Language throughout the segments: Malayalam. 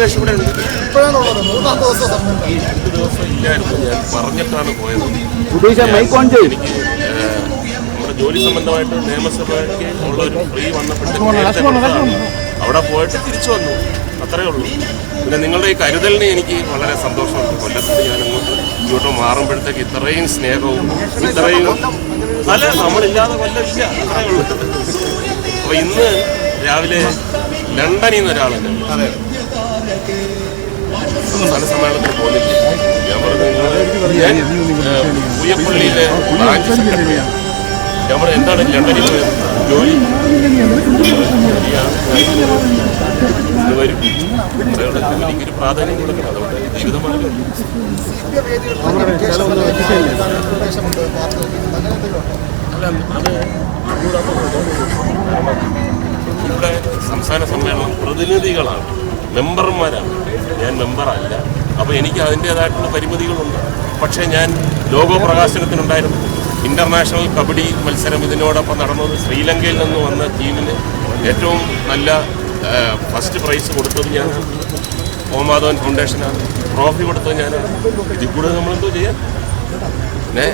രമേശ് ഇവിടെ ഉണ്ട്. 2 ദിവസം ഇല്ലായിരുന്നു, ഞാൻ പറഞ്ഞിട്ടാണ് പോയത്. എനിക്ക് നമ്മുടെ ജോലി സംബന്ധമായിട്ട് നിയമസഭയ്ക്ക് ഉള്ള ഒരു ഫ്രീ വന്നപ്പോഴത്തേക്ക് അവിടെ പോയിട്ട് തിരിച്ചു വന്നു, അത്രയേ ഉള്ളൂ. പിന്നെ നിങ്ങളുടെ ഈ കരുതലിന് എനിക്ക് വളരെ സന്തോഷമുണ്ട്. കൊല്ലത്ത് ഞാൻ ഇങ്ങോട്ട് മാറുമ്പോഴത്തേക്ക് ഇത്രയും സ്നേഹവും ഇത്രയും അല്ല, നമ്മളില്ലാതെ കൊല്ലമില്ല, അത്രയേ ഉള്ളൂ. അപ്പോൾ ഇന്ന് രാവിലെ ലണ്ടനിൽ നിന്ന് ഒരാളുണ്ട്, സംസ്ഥാന സമ്മേളനത്തിൽ പോകുന്നില്ല. ഞാൻ പറഞ്ഞു പൂയപ്പള്ളിയിലെ ബ്രാഞ്ച് സെക്രട്ടറിയാണ്. ഞാൻ പറഞ്ഞു എന്താണ് ലണ്ടനിൽ പോയത്? ജോലി വരും, ജോലിക്കൊരു പ്രാധാന്യം കൊടുക്കണം, അതുകൊണ്ട് ജീവിതമാണ്. അല്ല, അത് ഇവിടെ സംസ്ഥാന സമ്മേളനം പ്രതിനിധികളാണ്, മെമ്പർമാരാണ്. ഞാൻ മെമ്പറല്ല. അപ്പോൾ എനിക്ക് അതിൻ്റേതായിട്ടുള്ള പരിമിതികളുണ്ട്. പക്ഷേ ഞാൻ ലോഗോ പ്രകാശനത്തിനുണ്ടായിരുന്നു. ഇൻ്റർനാഷണൽ കബഡി മത്സരം ഇതിനോടൊപ്പം നടന്നത്. ശ്രീലങ്കയിൽ നിന്ന് വന്ന ടീമിന് ഏറ്റവും നല്ല ഫസ്റ്റ് പ്രൈസ് കൊടുത്തത് ഞാൻ ഓമാധവൻ ഫൗണ്ടേഷനാണ്. ട്രോഫി കൊടുത്തത് ഞാനാണ്. ഇതിൽ കൂടുതൽ നമ്മളെന്തോ ചെയ്യാൻ? പിന്നെ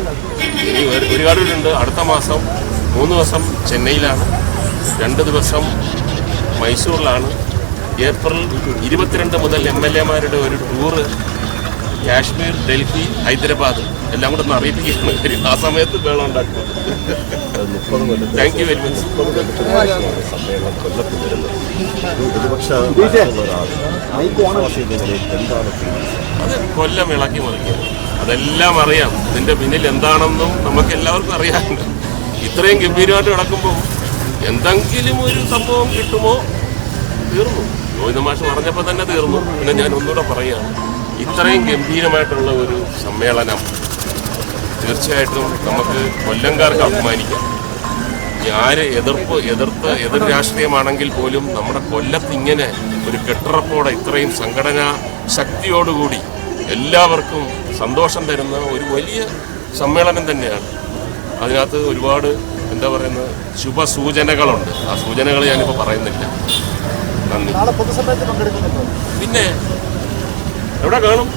ഇനി ഒരുപാട് പേരുണ്ട്. അടുത്ത മാസം 3 ദിവസം ചെന്നൈയിലാണ്, 2 ദിവസം മൈസൂരിലാണ്. ഏപ്രിൽ 22 മുതൽ MLA-മാരുടെ ഒരു ടൂറ് കാശ്മീർ, ഡൽഹി, ഹൈദരാബാദ് എല്ലാം കൂടെ ഒന്ന് അറിയിപ്പിക്കുകയാണ്. ആ സമയത്ത് വേളം ഉണ്ടാക്കുക. Thank you very much. അത് കൊല്ലം ഇളക്കി മറിക്കുക, അതെല്ലാം അറിയാം. ഇതിൻ്റെ പിന്നിൽ എന്താണെന്നും നമുക്ക് എല്ലാവർക്കും അറിയാം. ഇത്രയും ഗംഭീരമായിട്ട് കിടക്കുമ്പോൾ എന്തെങ്കിലും ഒരു സംഭവം കിട്ടുമോ? തീർന്നു. ഗോവിന്ദ മാഷ് പറഞ്ഞപ്പോൾ തന്നെ തീർന്നു. പിന്നെ ഞാൻ ഒന്നുകൂടെ പറയുകയാണ്, ഇത്രയും ഗംഭീരമായിട്ടുള്ള ഒരു സമ്മേളനം തീർച്ചയായിട്ടും നമുക്ക് കൊല്ലംകാർക്ക് അഭിമാനിക്കാം. ആര് എതിർ രാഷ്ട്രീയമാണെങ്കിൽ പോലും നമ്മുടെ കൊല്ലത്ത് ഇങ്ങനെ ഒരു കെട്ടുറപ്പോടെ ഇത്രയും സംഘടനാ ശക്തിയോടുകൂടി എല്ലാവർക്കും സന്തോഷം തരുന്ന ഒരു വലിയ സമ്മേളനം തന്നെയാണ്. അതിനകത്ത് ഒരുപാട് എന്താ പറയുന്നത് ശുഭസൂചനകളുണ്ട്. ആ സൂചനകൾ ഞാനിപ്പോൾ പറയുന്നില്ല. നന്ദി. പിന്നെ എവിടെ കാണും?